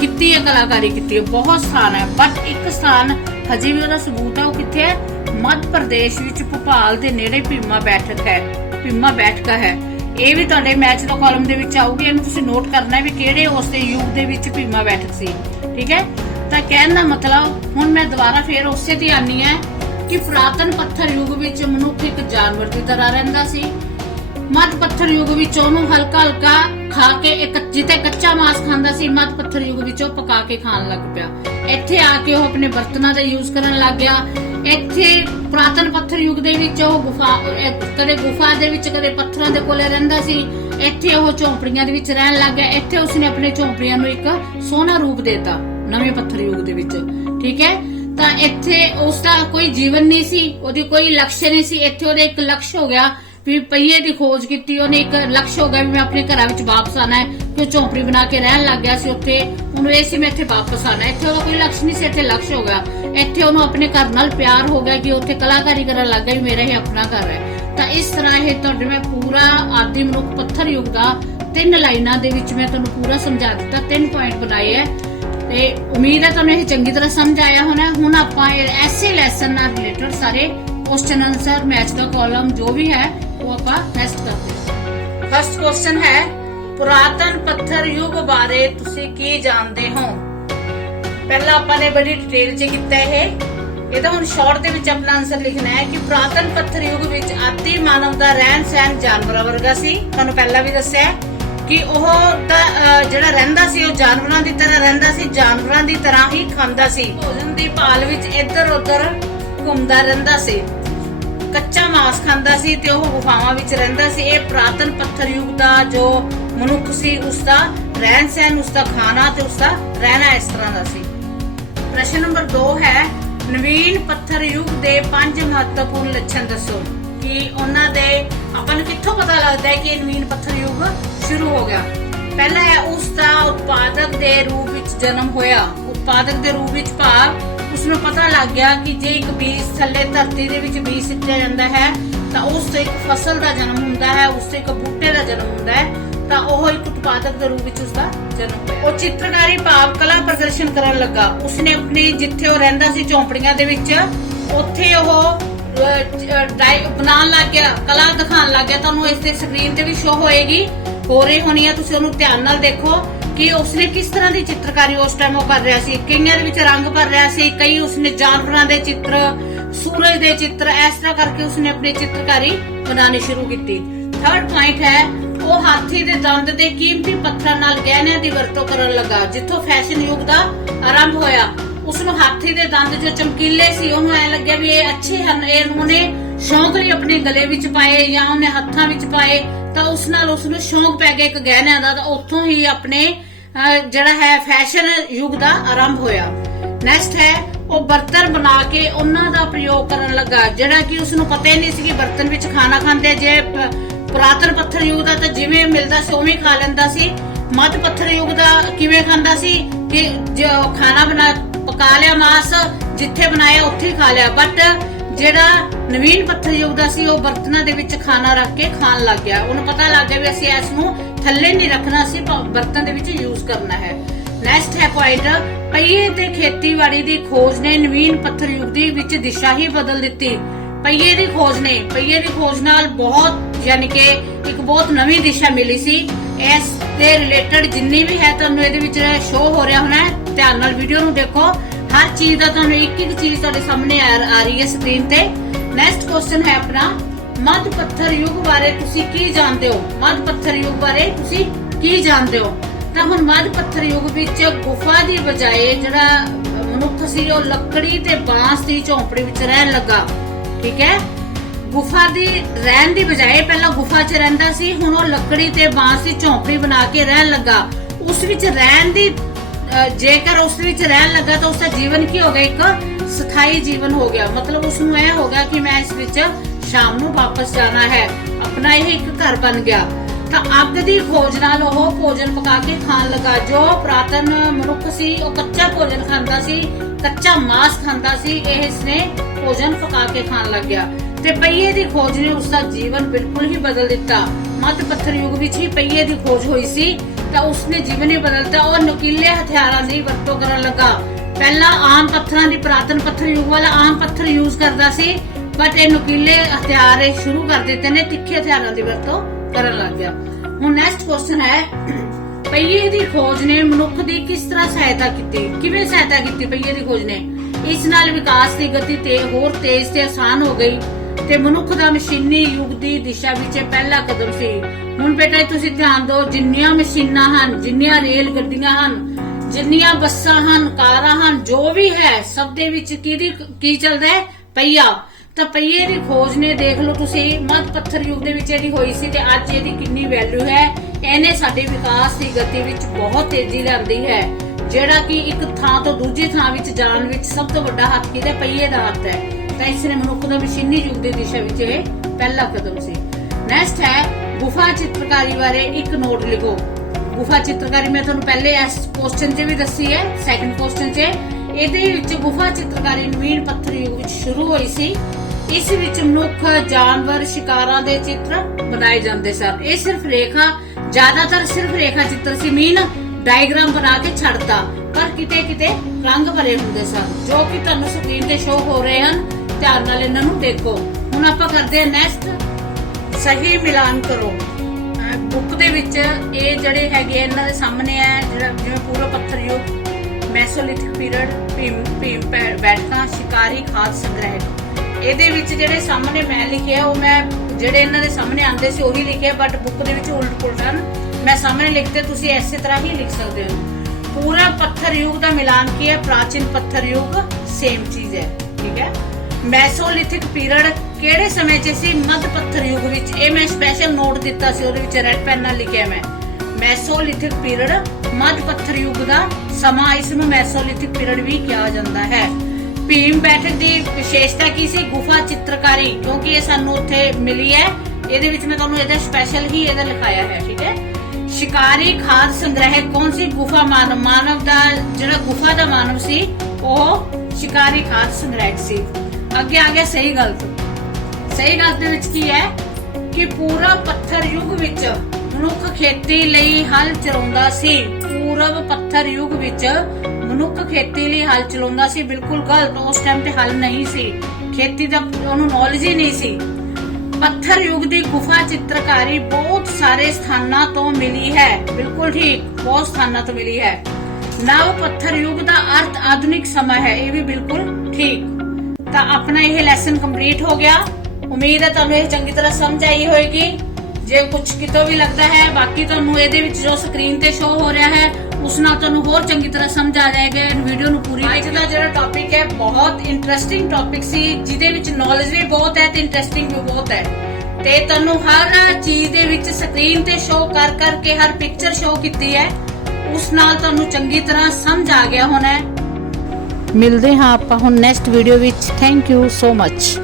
ਕੀਤੀ ਹੈ, ਕਲਾਕਾਰੀ ਕੀਤੀ ਹੈ, ਬਹੁਤ ਸਥਾਨ ਹੈ। ਬਟ ਇੱਕ ਸਥਾਨ ਹਜੇ ਵੀ ਉਹਦਾ ਸਬੂਤ ਹੈ, ਉਹ ਕਿੱਥੇ ਹੈ? ਮੱਧ ਪ੍ਰਦੇਸ਼ ਵਿੱਚ ਭੋਪਾਲ ਦੇ ਨੇੜੇ ਭੀਮਾ ਬੈਠਕ ਹੈ, ਭੀਮਾ ਬੈਠਕਾ ਹੈ। ਇਹ ਵੀ ਤੁਹਾਡੇ ਮੈਚ ਦਾ ਕਾਲਮ ਦੇ ਵਿੱਚ ਆਊਗੀ, ਇਹਨੂੰ ਤੁਸੀਂ ਨੋਟ ਕਰਨਾ ਹੈ ਵੀ ਕਿਹੜੇ ਉਸ ਦੇ ਯੁੱਗ ਦੇ ਵਿੱਚ ਭੀਮਾ ਬੈਠਕ ਸੀ। ਠੀਕ ਹੈ, ਤਾਂ ਕਹਿਣ ਦਾ ਮਤਲਬ ਹੁਣ ਮੈਂ ਦੁਬਾਰਾ ਫੇਰ ਉਸੇ ਤੇ ਆਨੀ ਹੈ ਕਿ ਪੁਰਾਤਨ ਪੱਥਰ ਯੁੱਗ ਵਿੱਚ ਮਨੁੱਖ ਇੱਕ ਜਾਨਵਰ ਦੀ ਤਰ੍ਹਾਂ ਰਹਿੰਦਾ ਸੀ। ਮੱਧ ਪੱਥਰ ਯੁੱਗ ਵਿੱਚ ਉਹਨੂੰ ਹਲਕਾ ਹਲਕਾ ਖਾ ਕੇ ਜਿੱਤੇ ਕੱਚਾ ਮਾਸ ਖਾਂਦਾ ਸੀ, ਮੱਧ ਪੱਥਰ ਯੁੱਗ ਵਿੱਚ ਉਹ ਪਕਾ ਕੇ ਖਾਣ ਲੱਗ ਪਿਆ। ਇੱਥੇ ਆ ਕੇ ਉਹ ਆਪਣੇ ਬਰਤਨਾਂ ਦਾ ਯੂਜ਼ ਕਰਨ ਲੱਗ ਗਿਆ। ਇੱਥੇ ਪੁਰਾਤਨ ਪੱਥਰ ਯੁੱਗ ਦੇ ਵਿੱਚ ਉਹ ਕਦੇ ਗੁਫਾ ਦੇ ਵਿੱਚ ਕਦੇ ਪੱਥਰਾਂ ਦੇ ਕੋਲੇ ਰਹਿੰਦਾ ਸੀ। ਇੱਥੇ ਉਹ ਝੌਂਪੜੀਆਂ ਦੇ ਵਿੱਚ ਰਹਿਣ ਲੱਗ ਗਿਆ। ਇੱਥੇ ਉਸਨੇ ਆਪਣੇ ਝੌਂਪੜੀਆਂ ਨੂੰ ਇੱਕ ਸੋਹਣਾ ਰੂਪ ਦਿੱਤਾ ਨਵੇਂ ਪੱਥਰ ਯੁੱਗ ਦੇ ਵਿੱਚ। ਠੀਕ ਹੈ, ਤਾਂ ਇੱਥੇ ਉਸਦਾ ਕੋਈ ਜੀਵਨ ਨਹੀਂ ਸੀ, ਉਹਦੀ ਕੋਈ ਲਕਸ਼ ਨਹੀਂ ਸੀ। ਇੱਥੇ ਉਹਦਾ ਇੱਕ ਲਕਸ਼ ਹੋ ਗਿਆ ਵੀ ਪਹੀਏ ਦੀ ਖੋਜ ਕੀਤੀ, ਉਹਨੇ ਇੱਕ ਲਕਸ਼ ਹੋ ਗਿਆ ਵੀ ਮੈਂ ਆਪਣੇ ਘਰਾਂ ਵਿੱਚ ਵਾਪਸ ਆਣਾ ਹੈ। ਕਿ ਉਹ ਝੌਂਪੜੀ ਬਣਾ ਕੇ ਰਹਿਣ ਲੱਗ ਗਿਆ ਸੀ ਉੱਥੇ, ਉਹਨੂੰ ਇਹ ਸੀ ਮੈਂ ਇੱਥੇ ਵਾਪਸ ਆਣਾ। ਇੱਥੇ ਉਹਦਾ ਕੋਈ ਲਕਸ਼ ਨਹੀਂ ਸੀ, ਇੱਥੇ ਲਕਸ਼ ਹੋ ਗਿਆ। ਇੱਥੇ ਉਹਨੂੰ ਆਪਣੇ ਘਰ ਨਾਲ ਪਿਆਰ ਹੋ ਗਿਆ ਕਿ ਉੱਥੇ ਕਲਾਕਾਰੀ ਕਰਨ ਲੱਗ ਗਿਆ ਵੀ ਮੇਰਾ ਇਹ ਆਪਣਾ ਘਰ ਹੈ। ਤਾਂ ਇਸ ਤਰ੍ਹਾਂ ਇਹ ਤੁਹਾਡੇ ਮੈਂ ਪੂਰਾ ਆਦਿ ਮਨੁੱਖ ਪੱਥਰ ਯੁੱਗ ਦਾ 3 ਲਾਈਨਾਂ ਦੇ ਵਿੱਚ ਮੈਂ ਤੁਹਾਨੂੰ ਪੂਰਾ ਸਮਝਾ ਦਿੱਤਾ, 3 ਪੁਆਇੰਟ ਬਣਾਏ ਹੈ ਤੇ ਉਮੀਦ ਹੈ ਤੁਹਾਨੂੰ ਇਹ ਚੰਗੀ ਤਰ੍ਹਾਂ ਸਮਝ ਆਇਆ ਹੋਣਾ। ਹੁਣ ਆਪਾਂ ਇਹ ਐਸੇ ਲੈਸਨ ਨਾਲ ਰਿਲੇਟਡ ਸਾਰੇ ਕੁਐਸਚਨ ਆਨਸਰ ਮੈਚ ਦਾ ਕਾਲਮ ਜੋ ਵੀ ਹੈ ਉਹ ਆਪਾਂ ਟੈਸਟ ਕਰਦੇ ਹਾਂ। ਫਸਟ ਕੁਐਸਚਨ ਹੈ, ਪੁਰਾਤਨ ਪੱਥਰ ਯੁੱਗ ਬਾਰੇ ਤੁਸੀਂ ਕੀ ਜਾਣਦੇ ਹੋ? ਪਹਿਲਾਂ ਆਪਾਂ ਨੇ ਬੜੀ ਡਿਟੇਲ 'ਚ ਕੀਤਾ ਇਹ ਤਾਂ ਹੁਣ ਸ਼ਾਰਟ ਦੇ ਵਿੱਚ ਆਪਣਾ ਆਨਸਰ ਲਿਖਣਾ ਹੈ ਕਿ ਪੁਰਾਤਨ ਪੱਥਰ ਯੁੱਗ ਵਿੱਚ ਆਦਿ ਮਾਨਵ ਦਾ ਰਹਿਣ ਸਹਿਣ ਜਾਨਵਰਾਂ ਵਰਗਾ ਸੀ। ਤੁਹਾਨੂੰ ਪਹਿਲਾਂ ਵੀ ਦੱਸਿਆ ਕਿ ਉਹ ਜਿਹੜਾ ਰਹਿੰਦਾ ਸੀ ਉਹ ਜਾਨਵਰਾਂ ਦੀ ਤਰ੍ਹਾਂ ਰਹਿੰਦਾ ਸੀ, ਜਾਨਵਰਾਂ ਦੀ ਤਰ੍ਹਾਂ ਹੀ ਖਾਂਦਾ ਸੀ, ਭੋਜਨ ਦੀ ਭਾਲ ਵਿੱਚ ਇੱਧਰ ਉੱਧਰ ਘੁੰਮਦਾ ਰਹਿੰਦਾ ਸੀ, ਕੱਚਾ ਮਾਸ ਖਾਂਦਾ ਸੀ ਤੇ ਉਹ ਗੁਫਾਵਾਂ ਵਿੱਚ ਰਹਿੰਦਾ ਸੀ। ਇਹ ਪੁਰਾਤਨ ਪੱਥਰ ਯੁੱਗ ਦਾ ਜੋ ਮਨੁੱਖ ਸੀ ਉਸਦਾ ਰਹਿਣ ਸਹਿਣ, ਉਸਦਾ ਖਾਣਾ ਤੇ ਉਸਦਾ ਰਹਿਣਾ ਇਸ ਤਰ੍ਹਾਂ ਦਾ ਸੀ। ਪ੍ਰਸ਼ਨ ਨੰਬਰ 2 ਹੈ, ਨਵੀਨ ਪੱਥਰ ਯੁੱਗ ਦੇ 5 ਮਹੱਤਵਪੂਰਨ ਲੱਛਣ ਦੱਸੋ। ਕਿ ਉਹਨਾਂ ਦੇ ਆਪਾਂ ਨੂੰ ਕਿੱਥੋਂ ਪਤਾ ਲੱਗਦਾ ਹੈ ਕਿ ਨਵੀਨ ਪੱਥਰ ਯੁੱਗ ਸ਼ੁਰੂ ਹੋ ਗਿਆ? ਪਹਿਲਾ ਹੈ ਉਸਦਾ ਉਤਪਾਦਕ ਦੇ ਰੂਪ ਵਿੱਚ ਜਨਮ ਹੋਇਆ। ਉਤਪਾਦਕ ਦੇ ਰੂਪ ਵਿੱਚ ਭਾਵ ਉਸਨੂੰ ਪਤਾ ਲੱਗ ਗਿਆ ਕਿ ਜੇ ਇੱਕ ਬੀਜ ਥੱਲੇ ਧਰਤੀ ਦੇ ਵਿੱਚ ਬੀਜ ਸਿੱਟਿਆ ਜਾਂਦਾ ਹੈ ਤਾਂ ਉਸ ਤੋਂ ਇੱਕ ਫਸਲ ਦਾ ਜਨਮ ਹੁੰਦਾ ਹੈ, ਉਸ ਤੋਂ ਇੱਕ ਬੂਟੇ ਦਾ ਜਨਮ ਹੁੰਦਾ ਹੈ। ਤਾਂ ਉਹ ਇੱਕ ਉਤਪਾਦਕ ਦੇ ਰੂਪ ਵਿੱਚ ਉਸਦਾ ਜਨਮ ਹੋਇਆ। ਉਹ ਚਿੱਤਰਕਾਰੀ ਭਾਵ ਕਲਾ ਪ੍ਰਦਰਸ਼ਨ ਕਰਨ ਲੱਗਾ। ਉਸਨੇ ਆਪਣੀ ਜਿੱਥੇ ਉਹ ਰਹਿੰਦਾ ਸੀ ਝੌਂਪੜੀਆਂ ਦੇ ਵਿੱਚ, ਉੱਥੇ ਉਹ ਬਣਾਉਣ ਲੱਗ ਗਿਆ, ਕਲਾ ਦਿਖਾਉਣ ਲੱਗ ਗਿਆ। ਤੁਹਾਨੂੰ ਇਸ ਤੇ ਸਕਰੀਨ ਤੇ ਵੀ ਸ਼ੋ ਹੋਏਗੀ, ਹੋ ਰਹੀ ਹੋਣੀ ਹੈ, ਤੁਸੀਂ ਉਹਨੂੰ ਧਿਆਨ ਨਾਲ ਦੇਖੋ ਕਿ ਉਸਨੇ ਕਿਸ ਤਰ੍ਹਾਂ ਦੀ ਚਿੱਤਰਕਾਰੀ ਉਸ ਟਾਈਮ ਉਹ ਕਰ ਰਿਹਾ ਸੀ। ਕਈਆਂ ਦੇ ਵਿੱਚ ਰੰਗ ਭਰ ਰਿਹਾ ਸੀ, ਕਈ ਉਸਨੇ ਜਾਨਵਰਾਂ ਦੇ ਚਿੱਤਰ, ਸੂਰਜ ਦੇ ਚਿੱਤਰ, ਇਸ ਤਰ੍ਹਾਂ ਕਰਕੇ ਉਸਨੇ ਆਪਣੀ ਚਿੱਤਰਕਾਰੀ ਬਣਾਉਣੀ ਸ਼ੁਰੂ ਕੀਤੀ। ਥਰਡ ਪੁਆਇੰਟ ਹੈ, ਉਹ ਹਾਥੀ ਦੇ ਦੰਦ ਦੇ ਕੀਮਤੀ ਪੱਥਰਾਂ ਨਾਲ ਗਹਿਣਿਆਂ ਦੀ ਵਰਤੋਂ ਕਰਨ ਲੱਗਾ। ਜਿੱਥੋਂ ਫੈਸ਼ਨ ਯੁੱਗ ਦਾ ਆਰੰਭ ਹੋਇਆ, ਉਸਨੂੰ ਹਾਥੀ ਦੇ ਦੰਦ ਜੋ ਚਮਕੀਲੇ ਸੀ ਉਹਨੂੰ ਐ ਲੱਗਿਆ ਵੀ ਇਹ ਅੱਛੇ ਹਨ, ਇਹ ਉਹਨੇ ਸ਼ੌਂਕ ਲਈ ਆਪਣੇ ਗਲੇ ਵਿੱਚ ਪਾਏ ਜਾਂ ਉਹਨੇ ਹੱਥਾਂ ਵਿੱਚ ਪਾਏ, ਤਾਂ ਉਸ ਨਾਲ ਉਸਨੂੰ ਸ਼ੌਂਕ ਪੈ ਗਿਆ ਇੱਕ ਗਹਿਣਿਆਂ ਦਾ। ਤਾਂ ਉੱਥੋਂ ਹੀ ਆਪਣੇ ਜਿਹੜਾ ਹੈ ਫੈਸ਼ਨ ਯੁੱਗ ਦਾ ਆਰੰਭ ਹੋਇਆ। ਨੈਕਸਟ ਹੈ, ਉਹ ਬਰਤਨ ਬਣਾ ਕੇ ਉਹਨਾਂ ਦਾ ਪ੍ਰਯੋਗ ਕਰਨ ਲੱਗਾ, ਜਿਹੜਾ ਕਿ ਉਸਨੂੰ ਪਤਾ ਹੀ ਨਹੀਂ ਸੀ ਕਿ ਬਰਤਨ ਵਿੱਚ ਖਾਣਾ ਖਾਂਦੇ। ਜੇ ਪੁਰਾਤਨ ਪੱਥਰ ਯੁੱਗ ਦਾ ਤਾਂ ਜਿਵੇਂ ਮਿਲਦਾ ਸੀ ਉਵੇਂ ਖਾ ਲੈਂਦਾ ਸੀ। ਮੱਧ ਪੱਥਰ ਯੁੱਗ ਦਾ ਕਿਵੇਂ ਖਾਂਦਾ ਸੀ ਕਿ ਜੋ ਖਾਣਾ ਪਕਾ ਲਿਆ, ਮਾਸ ਜਿੱਥੇ ਬਣਾਇਆ ਉੱਥੇ ਹੀ ਖਾ ਲਿਆ। ਬਟ ਜਿਹੜਾ ਨਵੀਨ ਪੱਥਰ ਯੁੱਗ ਦਾ ਸੀ ਉਹ ਬਰਤਨਾਂ ਦੇ ਵਿੱਚ ਖਾਣਾ ਰੱਖ ਕੇ ਖਾਣ ਲੱਗ ਗਿਆ। ਉਹਨੂੰ ਪਤਾ ਲੱਗ ਗਿਆ ਵੀ ਅਸੀਂ ਇਸ ਨੂੰ ਥੱਲੇ ਨਹੀਂ ਰੱਖਣਾ, ਅਸੀਂ ਬਰਤਨ ਦੇ ਵਿੱਚ ਯੂਜ਼ ਕਰਨਾ ਹੈ। ਨੈਕਸਟ ਹੈ ਪੁਆਇੰਟ, ਪਹੀਏ ਤੇ ਖੇਤੀਬਾੜੀ ਦੀ ਖੋਜ ਨੇ ਨਵੀਨ ਪੱਥਰ ਯੁੱਗ ਦੀ ਵਿੱਚ ਦਿਸ਼ਾ ਹੀ ਬਦਲ ਦਿੱਤੀ। ਪਹੀਏ ਦੀ ਖੋਜ ਨਾਲ ਬਹੁਤ ਯਾਨੀ ਕਿ ਇੱਕ ਬਹੁਤ ਨਵੀਂ ਦਿਸ਼ਾ ਮਿਲੀ ਸੀ। ਇਸ ਦੇ ਰਿਲੇਟਡ ਜਿੰਨੀ ਵੀ ਹੈ ਤੁਹਾਨੂੰ ਇਹਦੇ ਵਿੱਚ ਸ਼ੋ ਹੋ ਰਿਹਾ ਹੋਣਾ ਹੈ, ਧਿਆਨ ਨਾਲ ਵੀਡੀਓ ਨੂੰ ਦੇਖੋ। ਹਰ ਚੀਜ਼ ਦਾ ਤੁਹਾਨੂੰ ਇੱਕ ਇੱਕ ਚੀਜ਼ ਤੁਹਾਡੇ ਸਾਹਮਣੇ ਆ ਰਹੀ ਹੈ ਸਕਰੀਨ ਤੇ। ਨੈਕਸਟ ਕੁਐਸਚਨ ਹੈ ਆਪਣਾ, ਮੱਧ ਪੱਥਰ ਯੁੱਗ ਬਾਰੇ ਤੁਸੀਂ ਕੀ ਜਾਣਦੇ ਹੋ? ਮੱਧ ਪੱਥਰ ਯੁੱਗ ਬਾਰੇ ਤੁਸੀਂ ਕੀ ਜਾਣਦੇ ਹੋ? ਤਾਂ ਹੁਣ ਮੱਧ ਪੱਥਰ ਯੁੱਗ ਵਿੱਚ ਗੁਫਾ ਦੀ ਬਜਾਏ ਜਿਹੜਾ ਮਨੁੱਖ ਸੀ ਉਹ ਲੱਕੜੀ ਤੇ ਬਾਂਸ ਦੀ ਝੌਂਪੜੀ ਵਿੱਚ ਰਹਿਣ ਲੱਗਾ। ਠੀਕ ਹੈ, ਗੁਫਾ ਦੀ ਰਹਿਣ ਦੀ ਬਜਾਏ ਪਹਿਲਾਂ ਗੁਫਾ 'ਚ ਰਹਿੰਦਾ ਸੀ, ਹੁਣ ਉਹ ਲੱਕੜੀ ਤੇ ਬਾਂਸ ਦੀ ਝੌਂਪੜੀ ਬਣਾ ਕੇ ਰਹਿਣ ਲੱਗਾ। ਉਸ ਵਿੱਚ ਰਹਿਣ ਦੀ ਜੇਕਰ ਉਸ ਵਿੱਚ ਰਹਿਣ ਲੱਗਾ ਤਾਂ ਉਸਦਾ ਜੀਵਨ ਕੀ ਹੋ ਗਿਆ? ਇੱਕ ਸਥਾਈ ਜੀਵਨ ਹੋ ਗਿਆ। ਮਤਲਬ ਉਸ ਨੂੰ ਇਹ ਹੋ ਗਿਆ ਕਿ ਮੈਂ ਇਸ ਵਿੱਚ ਸ਼ਾਮ ਨੂੰ ਵਾਪਸ ਜਾਣਾ ਹੈ, ਆਪਣਾ ਇਹ ਇੱਕ ਘਰ ਬਣ ਗਿਆ। ਤਾਂ ਅੱਗ ਦੀ ਖੋਜ ਨਾਲ ਉਹ ਭੋਜਨ ਪਕਾ ਕੇ ਖਾਣ ਲੱਗਾ। ਜੋ ਪੁਰਾਤਨ ਮਨੁੱਖ ਸੀ ਉਹ ਕੱਚਾ ਭੋਜਨ ਖਾਂਦਾ ਸੀ, ਕੱਚਾ ਮਾंस ਖਾਂਦਾ ਸੀ, ਇਹ ਇਸਨੇ ਭੋਜਨ ਪਕਾ ਕੇ ਖਾਣ ਲੱਗ ਗਿਆ। ਤੇ ਪਹੀਏ ਦੀ ਖੋਜ ਨੇ ਉਸਦਾ ਜੀਵਨ ਬਿਲਕੁਲ ਹੀ ਬਦਲ ਦਿੱਤਾ। ਮੱਧ ਪੱਥਰ ਯੁੱਗ ਵਿੱਚ ਹੀ ਪਹੀਏ ਦੀ ਖੋਜ ਹੋਈ ਸੀ ਤਾਂ ਉਸਨੇ ਜੀਵਨ ਹੀ ਬਦਲਤਾ। ਉਹ ਨੁਕੀਲੇ ਹਥਿਆਰਾਂ ਦੀ ਵਰਤੋਂ ਕਰਨ ਲੱਗਾ। ਪਹਿਲਾਂ ਆਮ ਪੱਥਰਾਂ ਦੀ ਪੁਰਾਤਨ ਪੱਥਰ ਯੁੱਗ ਵਾਲਾ ਆਮ ਪੱਥਰ ਯੂਜ਼ ਕਰਦਾ ਸੀ, ਬਟ ਇਹ ਨੁਕੀਲੇ ਹਥਿਆਰ ਸ਼ੁਰੂ ਕਰ ਦਿੱਤੇ ਨੇ, ਤਿੱਖੇ ਹਥਿਆਰਾਂ ਦੀ ਵਰਤੋਂ ਕਰਨ ਲੱਗ ਗਿਆ। ਹੁਣ ਨੈਕਸਟ ਕੁਐਸਚਨ ਹੈ, ਪਹੀਏ ਦੀ ਖੋਜ ਨੇ ਮਨੁੱਖ ਦੀ ਕਿਸ ਤਰ੍ਹਾਂ ਸਹਾਇਤਾ ਕੀਤੀ? ਕਿਵੇਂ ਸਹਾਇਤਾ ਕੀਤੀ ਪਹੀਏ ਦੀ ਖੋਜ ਨੇ? ਇਸ ਨਾਲ ਵਿਕਾਸ ਦੀ ਗਤੀ ਤੇ ਹੋਰ ਤੇਜ਼ ਤੇ ਆਸਾਨ ਹੋ ਗਈ ਤੇ ਮਨੁੱਖ ਦਾ ਮਸ਼ੀਨੀ ਯੁੱਗ ਦੀ ਦਿਸ਼ਾ ਵਿੱਚ ਪਹਿਲਾ ਕਦਮ ਸੀ। ਹੁਣ ਬੇਟਾ ਤੁਸੀਂ ਧਿਆਨ ਦਿਓ, ਜਿੰਨੀਆਂ ਮਸ਼ੀਨਾਂ ਹਨ, ਜਿੰਨੀਆਂ ਰੇਲ ਗੱਡੀਆਂ ਹਨ, ਜਿੰਨੀਆਂ ਬੱਸਾਂ ਹਨ, ਕਾਰਾਂ ਹਨ, ਜੋ ਵੀ ਹੈ ਸਭ ਦੇ ਵਿੱਚ ਕੀ ਚੱਲਦਾ ਹੈ? ਪਹੀਆ। ਤਾਂ ਪਹੀਏ ਦੀ ਖੋਜ ਨੇ ਦੇਖ ਲਓ ਤੁਸੀਂ ਮੱਧ ਪੱਥਰ ਯੁੱਗ ਦੇ ਵਿੱਚ ਇਹਦੀ ਹੋਈ ਸੀ ਤੇ ਅੱਜ ਇਹਦੀ ਕਿੰਨੀ ਵੈਲਿਊ ਹੈ। ਇਹਨੇ ਸਾਡੇ ਵਿਕਾਸ ਦੀ ਗਤੀ ਵਿੱਚ ਬਹੁਤ ਤੇਜ਼ੀ ਲਿਆਂਦੀ ਹੈ। ਜਿਹੜਾ ਕਿ ਇੱਕ ਥਾਂ ਤੋਂ ਦੂਜੀ ਥਾਂ ਵਿੱਚ ਜਾਣ ਵਿੱਚ ਸਭ ਤੋਂ ਵੱਡਾ ਹੱਥ ਕਿਹਦਾ? ਪਹੀਏ ਦਾ ਹੱਥ ਹੈ। ਤਾਂ ਇਸ ਨੇ ਮਨੁੱਖ ਦਾ ਮਸ਼ੀਨੀ ਯੁੱਗ ਦੀ ਦਿਸ਼ਾ ਵਿੱਚ ਇਹ ਪਹਿਲਾ ਕਦਮ ਸੀ। ਨੈਕਸਟ ਹੈ ਗੁਫਾ ਚਿੱਤਰਕਾਰੀ ਬਾਰੇ ਇੱਕ ਨੋਟ ਲਿਖੋ। ਗੁਫਾ ਚਿੱਤਰਕਾਰੀ ਮੈਂ ਤੁਹਾਨੂੰ ਪਹਿਲੇ ਇਸ ਕੁਐਸਚਨ 'ਚ ਵੀ ਦੱਸੀ ਹੈ, ਸੈਕੰਡ ਕੁਐਸਚਨ 'ਚ। ਇਹਦੇ ਵਿੱਚ ਗੁਫਾ ਚਿੱਤਰਕਾਰੀ ਨਵੀਨ ਪੱਥਰ ਯੁੱਗ ਵਿੱਚ ਸ਼ੁਰੂ ਹੋਈ ਸੀ। ਇਸ ਵਿੱਚ ਮਨੁੱਖ, ਜਾਨਵਰ, ਸ਼ਿਕਾਰਾਂ ਦੇ ਚਿੱਤਰ ਬਣਾਏ ਜਾਂਦੇ ਸਨ। ਇਹ ਜ਼ਿਆਦਾਤਰ ਸਿਰਫ ਰੇਖਾ ਚਿੱਤਰ ਸੀ, ਮੀਨ ਡਾਇਗ੍ਰਾਮ ਬਣਾ ਕੇ ਛੱਡਤਾ, ਪਰ ਕਿਤੇ ਕਿਤੇ ਰੰਗ ਭਰੇ ਹੁੰਦੇ ਸਨ, ਜੋ ਕਿ ਤੁਹਾਨੂੰ ਸਕਰੀਨ ਤੇ ਸ਼ੋ ਹੋ ਰਹੇ ਹਨ। ਧਿਆਨ ਨਾਲ ਇਹਨਾਂ ਨੂੰ ਦੇਖੋ। ਹੁਣ ਆਪਾਂ ਕਰਦੇ ਹਾਂ ਨੈਕਸਟ, ਸਹੀ ਮਿਲਾਨ ਕਰੋ। ਬੁੱਕ ਦੇ ਵਿੱਚ ਇਹ ਜਿਹੜੇ ਹੈਗੇ ਇਹਨਾਂ ਦੇ ਸਾਹਮਣੇ ਹੈ, ਜਿਹੜਾ ਜਿਵੇਂ ਪੂਰਾ ਪੱਥਰ ਯੁੱਗ, ਮੈਸੋਲਿਥਿਕ ਪੀਰੀਅਡ, ਭੀਮ ਬੈਠਕਾਂ, ਸ਼ਿਕਾਰੀ ਖਾਦ ਸੰਗ੍ਰਹਿ। ਇਹਦੇ ਵਿੱਚ ਜਿਹੜੇ ਸਾਹਮਣੇ ਮੈਂ ਲਿਖਿਆ ਉਹ ਮੈਂ ਜਿਹੜੇ ਇਹਨਾਂ ਦੇ ਸਾਹਮਣੇ ਆਉਂਦੇ ਸੀ ਉਹੀ ਲਿਖਿਆ, ਬਟ ਬੁੱਕ ਦੇ ਵਿੱਚ ਉਲਟ ਪੁਲਟ ਹਨ। ਮੈਂ ਸਾਹਮਣੇ ਲਿਖਤੇ, ਤੁਸੀਂ ਇਸੇ ਤਰ੍ਹਾਂ ਹੀ ਲਿਖ ਸਕਦੇ ਹੋ। ਪੂਰਾ ਪੱਥਰ ਯੁੱਗ ਦਾ ਮਿਲਾਨ ਕੀ ਹੈ? ਪ੍ਰਾਚੀਨ ਪੱਥਰ ਯੁੱਗ ਸੇਮ ਚੀਜ਼ ਹੈ। ਠੀਕ ਹੈ। ਮੈਸੋਲਿਥਿਕ ਪੀਰੀਅਡ ਕਿਹੜੇ ਸਮੇਂ 'ਚ ਸੀ? ਮੱਧ ਪੱਥਰ ਯੁੱਗ ਵਿੱਚ। ਇਹ ਮੈਂ ਸਪੈਸ਼ਲ ਨੋਟ ਦਿੱਤਾ ਸੀ, ਉਹਦੇ ਵਿੱਚ ਰੈਡ ਪੈਨ ਨਾਲ ਲਿਖਿਆ ਮੈਂ। ਮੈਸੋਲਿਥਿਕ ਪੀਰੀਅਡ ਮੱਧ ਪੱਥਰ ਯੁੱਗ ਦਾ ਸਮਾਂ, ਇਸ ਨੂੰ ਮੈਸੋਲਿਥਿਕ ਪੀਰੀਅਡ ਵੀ ਕਿਹਾ ਜਾਂਦਾ ਹੈ। ਭੀਮ ਬੈਠਕ ਦੀ ਵਿਸ਼ੇਸ਼ਤਾ ਕੀ ਸੀ? ਗੁਫਾ ਚਿੱਤਰਕਾਰੀ, ਕਿਉਂਕਿ ਇਹ ਸਾਨੂੰ ਉੱਥੇ ਮਿਲੀ ਹੈ। ਇਹਦੇ ਵਿੱਚ ਮੈਂ ਤੁਹਾਨੂੰ ਇਹਦਾ ਸਪੈਸ਼ਲ ਹੀ ਇਹਦਾ ਲਿਖਾਇਆ ਹੈ। ਠੀਕ ਹੈ। ਸ਼ਿਕਾਰੀ ਖਾਦ ਸੰਗ੍ਰਹਿ ਕੌਣ ਸੀ? ਗੁਫਾ ਮਾਨਵ ਦਾ ਜਿਹੜਾ ਗੁਫਾ ਦਾ ਮਾਨਵ ਸੀ ਉਹ ਸ਼ਿਕਾਰੀ ਖਾਦ ਸੰਗ੍ਰਹਿ ਸੀ। ਅੱਗੇ ਆ ਗਿਆ ਸਹੀ ਗਲਤ। ਸਹੀ ਗਲਤ ਦੇ ਵਿੱਚ ਕੀ ਹੈ ਕਿ ਪੂਰਾ ਪੱਥਰ ਯੁੱਗ ਵਿੱਚ ਮਨੁੱਖ ਖੇਤੀ ਲਈ ਹਲ ਚਲਾਉਂਦਾ ਸੀ। ਪੂਰਵ ਪੱਥਰ ਯੁੱਗ ਵਿੱਚ ਮਨੁੱਖ ਖੇਤੀ ਲਈ ਹਲ ਚਲਾਉਂਦਾ ਸੀ। ਬਿਲਕੁਲ ਗਲਤ। ਉਸ ਟਾਈਮ ਤੇ ਹਲ ਨਹੀਂ ਸੀ, ਖੇਤੀ ਦਾ ਉਹਨੂੰ ਨੌਲੇਜ ਹੀ ਨਹੀਂ ਸੀ। ਪੱਥਰ ਯੁੱਗ ਦੀ ਗੁਫਾ ਚਿੱਤਰਕਾਰੀ ਬਹੁਤ ਸਾਰੇ ਸਥਾਨਾਂ ਤੋਂ ਮਿਲੀ ਹੈ। ਬਿਲਕੁਲ ਠੀਕ, ਬਹੁਤ ਸਥਾਨਾਂ ਤੋਂ ਮਿਲੀ ਹੈ। ਨਵ ਪੱਥਰ ਯੁੱਗ ਦਾ ਅਰਥ ਆਧੁਨਿਕ ਸਮਾਂ ਹੈ। ਇਹ ਵੀ ਬਿਲਕੁਲ ਠੀਕ। ਤਾਂ ਆਪਣਾ ਇਹ ਲੈਸਨ ਕੰਪਲੀਟ ਹੋ ਗਿਆ। ਉਮੀਦ ਹੈ ਤੁਹਾਨੂੰ ਇਹ ਚੰਗੀ ਤਰ੍ਹਾਂ ਸਮਝ ਆਈ ਹੋਏਗੀ। ਜੇ ਕੁਝ ਕਿਤੋਂ ਵੀ ਲੱਗਦਾ ਹੈ, ਬਾਕੀ ਤੁਹਾਨੂੰ ਇਹਦੇ ਵਿੱਚ ਜੋ ਸਕਰੀਨ ਤੇ ਸ਼ੋ ਹੋ ਰਿਹਾ ਹੈ ਉਸ ਨਾਲ ਤੁਹਾਨੂੰ ਹੋਰ ਚੰਗੀ ਤਰ੍ਹਾਂ ਸਮਝ ਆ ਜਾਏਗਾ। ਇਹ ਵੀਡੀਓ ਨੂੰ ਪੂਰੀ ਅੱਜ ਦਾ ਜਿਹੜਾ ਟੌਪਿਕ ਹੈ ਬਹੁਤ ਇੰਟਰਸਟਿੰਗ ਟੌਪਿਕ ਸੀ, ਜਿਹਦੇ ਵਿੱਚ ਨੌਲੇਜ ਵੀ ਬਹੁਤ ਹੈ ਤੇ ਇੰਟਰਸਟਿੰਗ ਵੀ ਬਹੁਤ ਹੈ। ਤੇ ਤੁਹਾਨੂੰ ਹਰ ਚੀਜ਼ ਦੇ ਵਿੱਚ ਸਕਰੀਨ ਤੇ ਸ਼ੋ ਕਰ ਕਰਕੇ ਹਰ ਪਿਕਚਰ ਸ਼ੋ ਕੀਤੀ ਹੈ, ਉਸ ਨਾਲ ਤੁਹਾਨੂੰ ਚੰਗੀ ਤਰ੍ਹਾਂ ਸਮਝ ਆ ਗਿਆ ਹੋਣਾ ਹੈ। ਮਿਲਦੇ ਹਾਂ ਆਪਾਂ ਹੁਣ ਨੈਕਸਟ ਵੀਡੀਓ ਵਿੱਚ। Thank you so much.